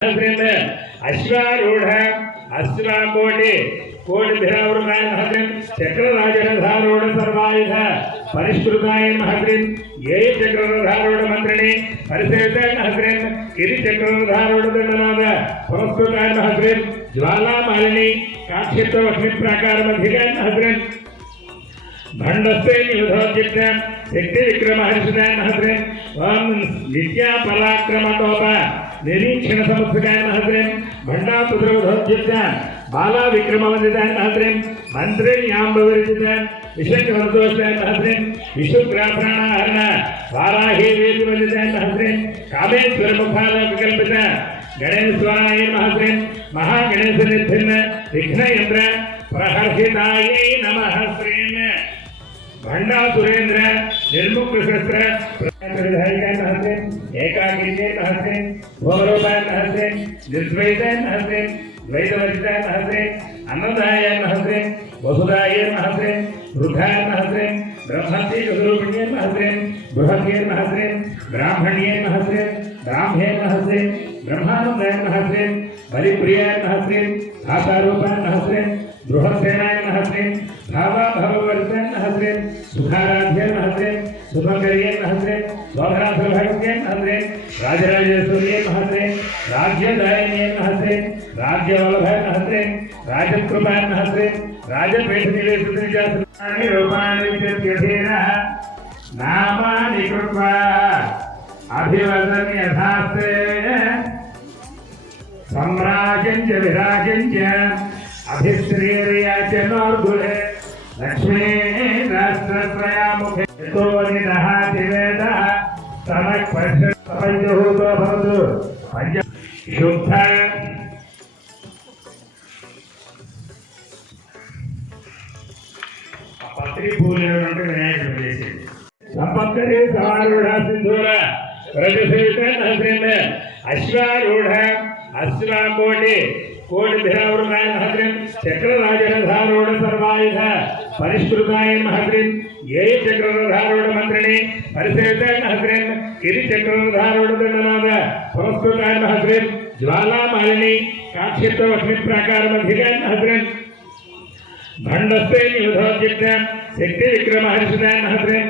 अश्वारूढ़ अश्वाकोटि कोटिभिरावृताय महद्रिं चक्रराजरथारूढ़ सर्वायुध परिष्कृताय महद्रिं ये चक्ररथारूढ़ मंत्रिणे परिसेविताय महद्रिं किरि चक्ररथारूढ़ दंडनाद पुरस्कृताय महद्रिं ज्वालामालिनी काक्षिप्त लक्ष्मी प्राकार मध्यगाय महद्रिं भंडस्ते नियुधोद्युक्तं शक्ति विक्रम हर्षदाय महद्रिं ओम नित्या पराक्रमतोप निरीक्षण समस्तकाय महद्रिं भंडापुत्रवधोद्युक्तं बाला विक्रमवंदिताय महद्रिं मंत्रिण्याम्बवरिजिताय विशंकवर्धोषाय महद्रिं विशुक्राप्राणाहरण वाराही वेदवंदिताय महद्रिं कामेश्वर मुखालकल्पित गणेश्वराय महद्रिं महागणेशनिधिन्न विघ्नयंत्र प्रहर्षितायै नमः श्रीं भंडा सुरेंद्र निर्मुक्त शस्त्र प्रधारिकाय महद्रिं एकाग्रीय महद्रिं भोरोपाय महद्रिं निर्द्वैताय महद्रिं द्वैतवर्जिताय महद्रिं अन्नदाय महद्रिं वसुदाय महद्रिं रुद्राय महद्रिं ब्रह्मत्य स्वरूपिण्ये महद्रिं बृहत्ये महद्रिं ब्राह्मण्ये महद्रिं ब्राह्मे महद्रिं ब्रह्मानंदाय महद्रिं बलिप्रियाय महद्रिं आसारूपाय महद्रिं बृहत्सेनाय महद्रिं भावा भववर्ताय महद्रिं सुखाराध्याय महद्रिं शुभकर्ये महद्रिं स्वभराधभाग्ये महद्रिं राजराजेश्वर्ये महद्रिं राज्यदायिन्ये महद्रिं राज्यवल्लभाय महद्रिं राजकृपाय महद्रिं राजपेठनिवेशितनिजासनानि रूपाणि विद्यधीरः नामानि कृत्वा अभिवदन् यथास्ते सम्राजं च विराजं च अभिश्रीर्याचनोर्गुले लक्ष्मी राष्ट्रत्रयामुखे यतो निदहाति वेदः तमः पञ्चभूतो भवतु पंच शुद्ध पत्री पूजनंटे विनायकुడు చేసేది संपत्करे सवारूढ़ सिंधूर रजसेविताय महद्रिं अश्वारूढ़ अश्वाकोटि कोटिभिरावृताय महद्रिं चक्रराजरथारूढ़ सर्वायुध परिष्कृताय महद्रिं ये चक्ररथारूढ़ मंत्रिणे परिसेविताय महद्रिं किरि चक्ररथारूढ़ दंडनाद पुरस्कृताय महद्रिं ज्वालामालिनी काक्षिप्त लक्ष्मी प्राकार मध्यगाय महद्रिं भंडस्ते नियुधोद्युक्तं शक्ति विक्रम हर्षदाय महद्रिं